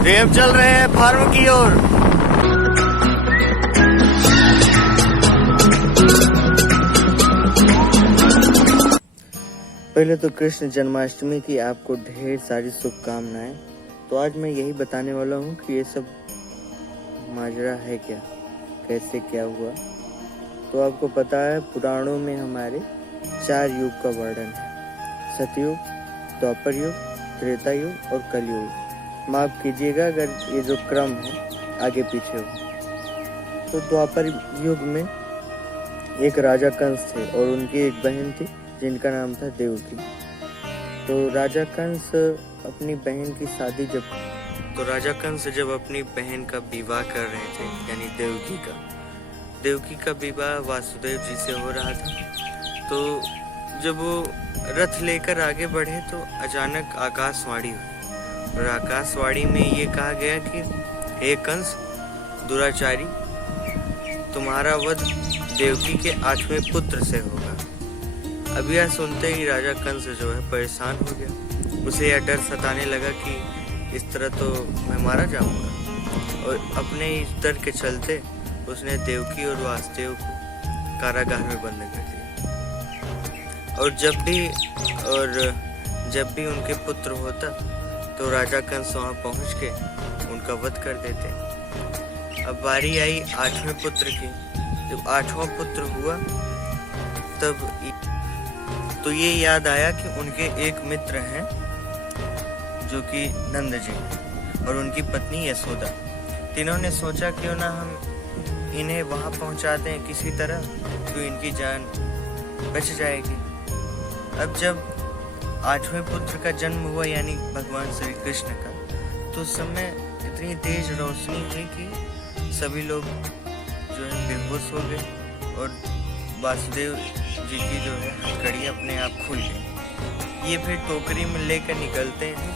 हम चल रहे हैं फार्म की ओर। पहले तो कृष्ण जन्माष्टमी की आपको ढेर सारी शुभकामनाएं। तो आज मैं यही बताने वाला हूँ कि ये सब माजरा है क्या, कैसे क्या हुआ। तो आपको पता है पुराणों में हमारे 4 युग का वर्णन है, सतयुग, द्वापर युग, त्रेता युग और कलयुग। माफ कीजिएगा अगर ये जो क्रम है आगे पीछे हो। तो द्वापर युग में एक राजा कंस थे और उनकी एक बहन थी जिनका नाम था देवकी। तो राजा कंस अपनी बहन की शादी जब अपनी बहन का विवाह कर रहे थे, यानी देवकी का विवाह वासुदेव जी से हो रहा था। तो जब वो रथ लेकर आगे बढ़े तो अचानक आकाशवाणी हुई और आकाशवाणी में ये कहा गया कि हे कंस दुराचारी, तुम्हारा वध देवकी के 8वें पुत्र से होगा। अब यह सुनते ही राजा कंस जो है परेशान हो गया। उसे यह डर सताने लगा कि इस तरह तो मैं मारा जाऊंगा, और अपने इस डर के चलते उसने देवकी और वासुदेव को कारागार में बंद कर दिया। और जब भी उनके पुत्र होता तो राजा कंस वहां पहुंच के उनका वध कर देते। अब बारी आई 8वें पुत्र की। जब 8वां पुत्र हुआ तब तो ये याद आया कि उनके एक मित्र हैं जो कि नंद जी और उनकी पत्नी यशोदा। तीनों ने सोचा क्यों ना हम इन्हें वहां पहुंचाते हैं किसी तरह, तो इनकी जान बच जाएगी। अब जब 8वें पुत्र का जन्म हुआ, यानी भगवान श्री कृष्ण का, तो उस समय इतनी तेज रोशनी हुई कि सभी लोग जो है बेहोश हो गए और वासुदेव जी की जो है हथकड़ी अपने आप खुल गई। ये फिर टोकरी में लेकर निकलते हैं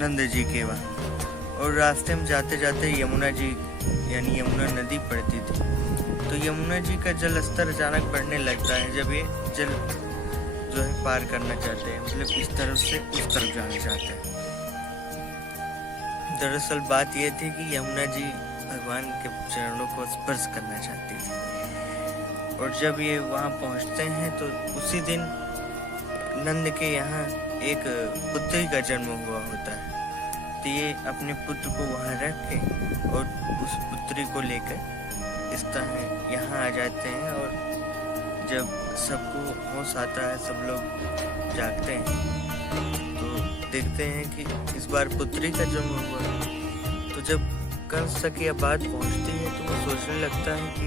नंद जी के वहाँ, और रास्ते में जाते जाते यमुना जी यानी यमुना नदी पड़ती थी। तो यमुना जी का जल स्तर अचानक बढ़ने लगता है जब ये जल जो है पार करना चाहते हैं, मतलब इस तरफ से उस तरफ जाना चाहते हैं। दरअसल बात यह थी कि यमुना जी भगवान के चरणों को स्पर्श करना चाहती थी। और जब ये वहां पहुंचते हैं तो उसी दिन नंद के यहाँ एक पुत्री का जन्म हुआ होता है। तो ये अपने पुत्र को वहां रख के और उस पुत्री को लेकर इस तरह यहाँ आ जाते हैं। और जब सबको होश आता है, सब लोग जागते हैं, तो देखते हैं कि इस बार पुत्री का जन्म हुआ। तो जब कंस तक यह बात पहुंचती है तो वो सोचने लगता है कि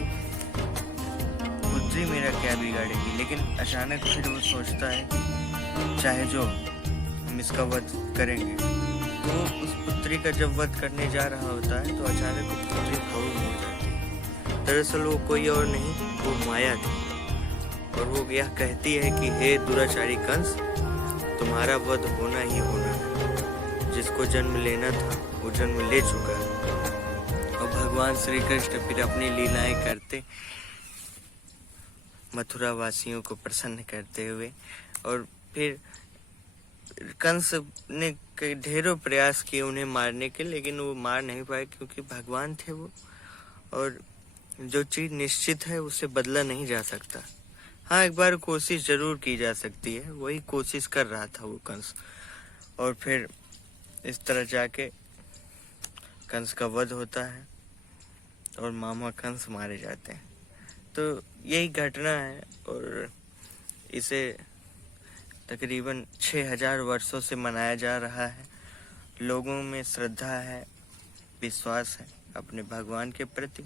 पुत्री मेरा क्या बिगाड़ेगी। लेकिन अचानक फिर वो सोचता है कि चाहे जो हम इसका वध करेंगे। तो उस पुत्री का जब वध करने जा रहा होता है तो अचानक वो पुत्री भावुक हो जाती है। दरअसल वो कोई और नहीं, वो माया थी। और वो यह कहती है कि हे दुराचारी कंस, तुम्हारा वध होना ही होना है। जिसको जन्म लेना था वो जन्म ले चुका है। और भगवान श्री कृष्ण फिर अपनी लीलाएं करते, मथुरा वासियों को प्रसन्न करते हुए। और फिर कंस ने ढेरों प्रयास किए उन्हें मारने के, लेकिन वो मार नहीं पाए क्योंकि भगवान थे वो, और जो चीज निश्चित है उससे बदला नहीं जा सकता। हाँ, एक बार कोशिश जरूर की जा सकती है, वही कोशिश कर रहा था वो कंस। और फिर इस तरह जाके कंस का वध होता है और मामा कंस मारे जाते हैं। तो यही घटना है और इसे तकरीबन 6000 वर्षों से मनाया जा रहा है। लोगों में श्रद्धा है, विश्वास है अपने भगवान के प्रति।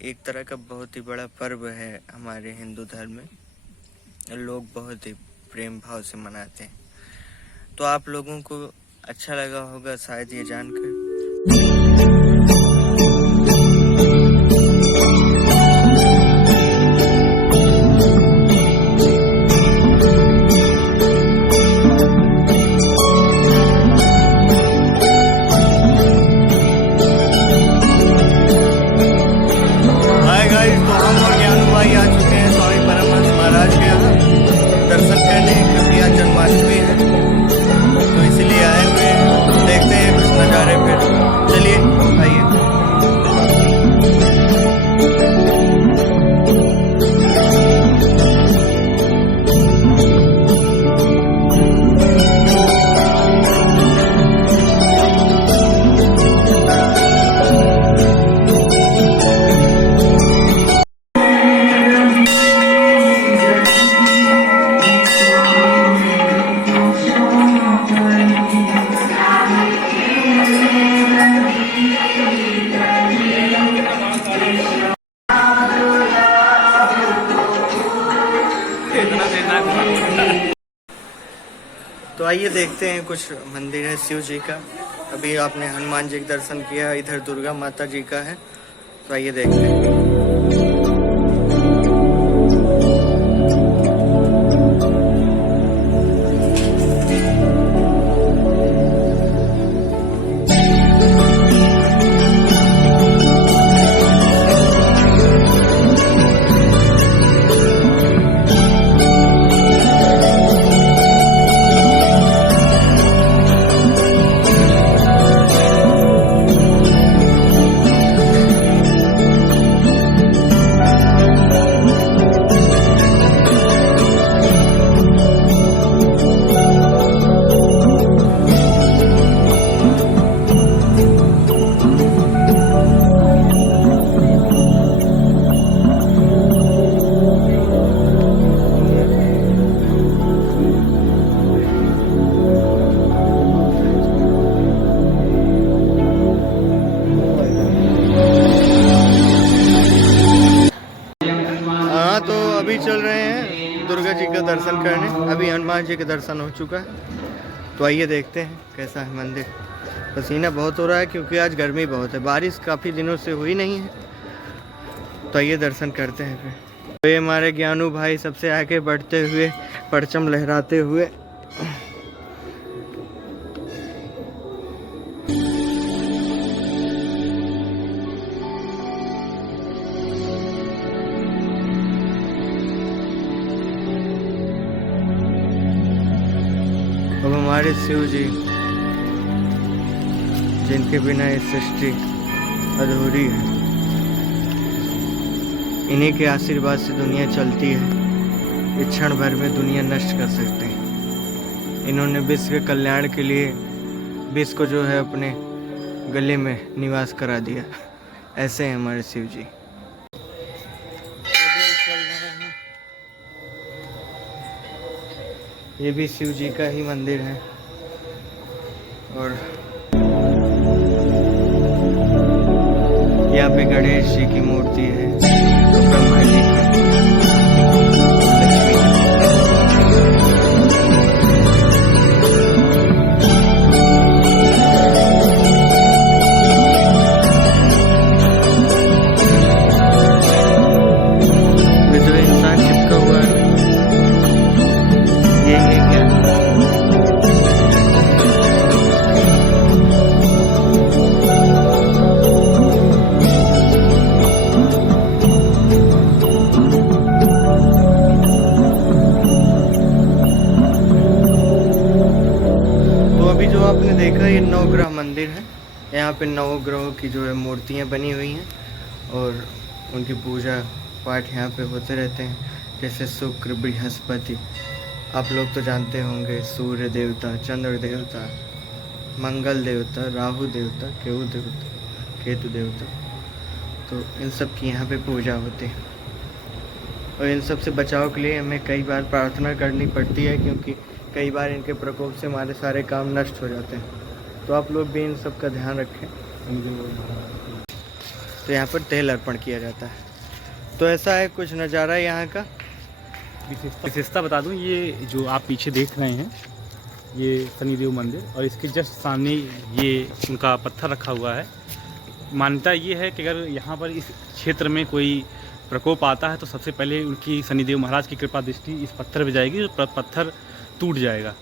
एक तरह का बहुत ही बड़ा पर्व है हमारे हिंदू धर्म में, लोग बहुत ही प्रेम भाव से मनाते हैं। तो आप लोगों को अच्छा लगा होगा शायद ये जानकर। आ चुके हैं स्वामी परमहंस महाराज के यहाँ दर्शन करने, क्योंकि आज जन्माष्टमी है तो इसलिए आए हुए हैं। देखते हैं आइए देखते हैं, कुछ मंदिर है शिव जी का। अभी आपने हनुमान जी का दर्शन किया, इधर दुर्गा माता जी का है, तो आइए देखते हैं। तो अभी चल रहे हैं दुर्गा जी का दर्शन करने। अभी हनुमान जी का दर्शन हो चुका है, तो आइए देखते हैं कैसा है मंदिर। पसीना बहुत हो रहा है क्योंकि आज गर्मी बहुत है, बारिश काफ़ी दिनों से हुई नहीं है। तो आइए दर्शन करते हैं फिर। तो ये हमारे ज्ञानू भाई सबसे आगे बढ़ते हुए, परचम लहराते हुए। अब हमारे शिव जी, जिनके बिना ये सृष्टि अधूरी है, इन्हीं के आशीर्वाद से दुनिया चलती है। इस क्षण भर में दुनिया नष्ट कर सकते हैं। इन्होंने विश्व के कल्याण के लिए विश्व को जो है अपने गले में निवास करा दिया। ऐसे हैं हमारे शिव जी। ये भी शिव जी का ही मंदिर है, और यहाँ पे गणेश जी की मूर्ति है, ब्रह्मा जी की, लक्ष्मी। जो इंसान चिपका हुआ है, ये है क्या? जो आपने देखा ये नवग्रह मंदिर है। यहाँ पे नवग्रहों की जो है मूर्तियाँ बनी हुई हैं, और उनकी पूजा पाठ यहाँ पे होते रहते हैं। जैसे शुक्र, बृहस्पति, आप लोग तो जानते होंगे, सूर्य देवता, चंद्र देवता, मंगल देवता, राहु देवता, केतु देवता, तो इन सब की यहाँ पे पूजा होती है। और इन सब से बचाव के लिए हमें कई बार प्रार्थना करनी पड़ती है, क्योंकि कई बार इनके प्रकोप से हमारे सारे काम नष्ट हो जाते हैं। तो आप लोग भी इन सब का ध्यान रखें। तो यहाँ पर तेल अर्पण किया जाता है। तो ऐसा है कुछ नज़ारा यहाँ का। विशेषता बता दूं, ये जो आप पीछे देख रहे हैं ये शनिदेव मंदिर, और इसके जस्ट सामने ये उनका पत्थर रखा हुआ है। मान्यता ये है कि अगर यहाँ पर इस क्षेत्र में कोई प्रकोप आता है तो सबसे पहले उनकी शनिदेव महाराज की कृपा दृष्टि इस पत्थर पे जाएगी, तो पत्थर टूट जाएगा।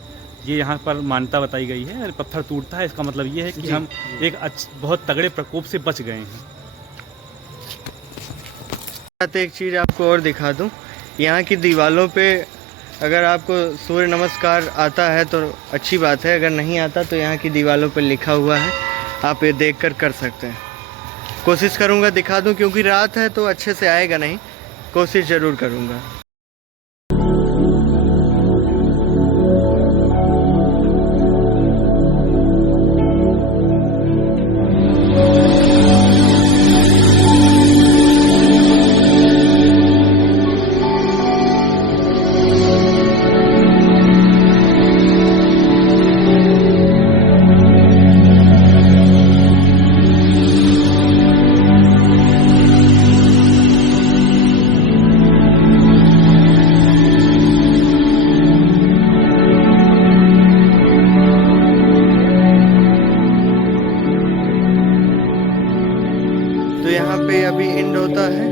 ये यहाँ पर मान्यता बताई गई है। पत्थर टूटता है, इसका मतलब ये है कि हम एक बहुत तगड़े प्रकोप से बच गए हैं। एक चीज़ आपको और दिखा दूं, यहाँ की दीवारों पे अगर आपको सूर्य नमस्कार आता है तो अच्छी बात है, अगर नहीं आता तो यहाँ की दीवारों पे लिखा हुआ है, आप ये देखकर कर सकते हैं। कोशिश करूँगा दिखा दूं, क्योंकि रात है तो अच्छे से आएगा नहीं, कोशिश ज़रूर करूँगा। ये अभी एंड होता है।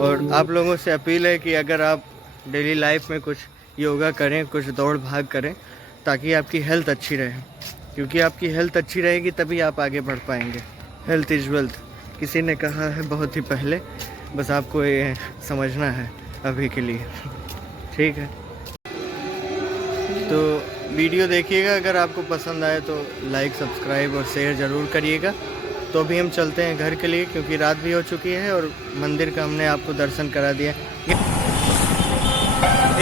और आप लोगों से अपील है कि अगर आप डेली लाइफ में कुछ योगा करें, कुछ दौड़ भाग करें, ताकि आपकी हेल्थ अच्छी रहे, क्योंकि आपकी हेल्थ अच्छी रहेगी तभी आप आगे बढ़ पाएंगे। हेल्थ इज़ वेल्थ किसी ने कहा है बहुत ही पहले, बस आपको ये समझना है अभी के लिए। ठीक है, तो वीडियो देखिएगा, अगर आपको पसंद आए तो लाइक, सब्सक्राइब और शेयर ज़रूर करिएगा। तो अभी हम चलते हैं घर के लिए, क्योंकि रात भी हो चुकी है और मंदिर का हमने आपको दर्शन करा दिया।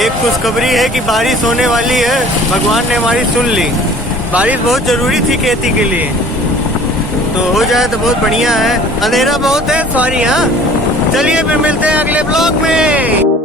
एक खुशखबरी है कि बारिश होने वाली है, भगवान ने हमारी सुन ली। बारिश बहुत ज़रूरी थी खेती के लिए, तो हो जाए तो बहुत बढ़िया है। अंधेरा बहुत है, सॉरी। हाँ, चलिए फिर मिलते हैं अगले ब्लॉग में।